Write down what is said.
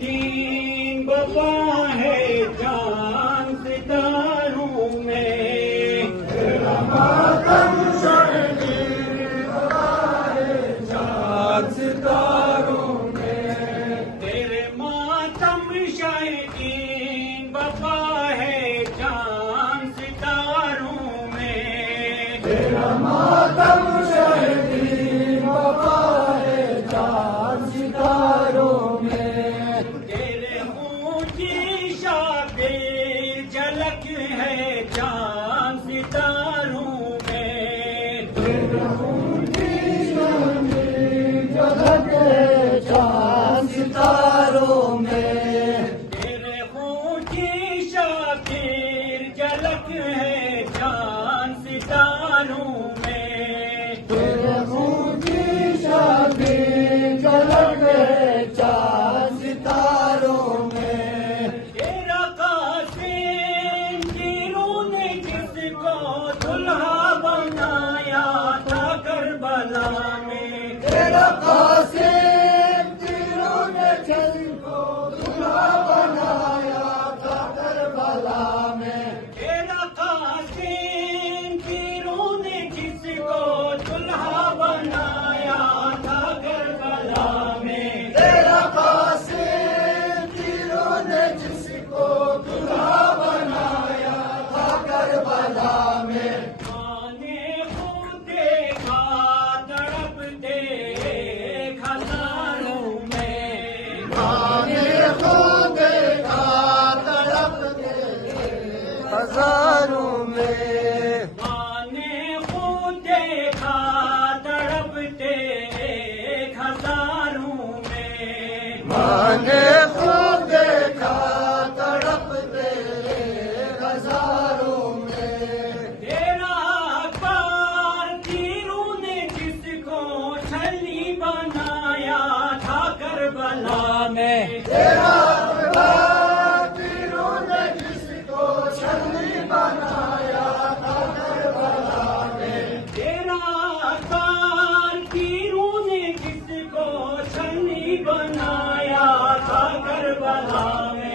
دین بپا ہے جان ستاروں میں، تیرا ماتم شاہدین بپا ہے جان ستاروں میں، تیرے ماتم شاہدین بپا ہے جان ستاروں میں، تیرا ماتم شاہدین بپا ہے جان ستاروں میں، تیرے اونچی شابیر جھلک ہے جان ستاروں میں، تیرے اونچی شابیر جھلک ہے جان ستاروں میں، تیرے اونچی شابیر جھلک ہے جان ستاروں میں، تیرے اونچی شابیر جھلک ہے جان ستاروں میں، تیرا قاسم تیروں نے جس کو دلہا بنایا تھا کربلا میں، تیرا قاسم تیروں نے جس کو دلہا بنایا تھا کربلا میں، تیرا قاسم تیروں نے جس کو دلہا بنایا تھا کربلا میں، تیرا قاسم تیروں نے جس کو دلہا بنایا تھا کربلا میں، ماں نے خود دیکھا تڑپتے ہزاروں میں، ماں نے خود دیکھا تڑپتے ہزاروں میں، ماں نے خود دیکھا تڑپتے ہزاروں میں، ماں نے خود دیکھا تڑپتے ہزاروں میں، تیرا اکبر تیروں نے جس کو چھلی بنایا تھا کربلا میں، تیرا اکبر تیروں نے جس کو چھلی بنایا تھا کربلا میں، تیرا اکبر تیروں نے جس کو چھلی بنایا تھا کربلا میں،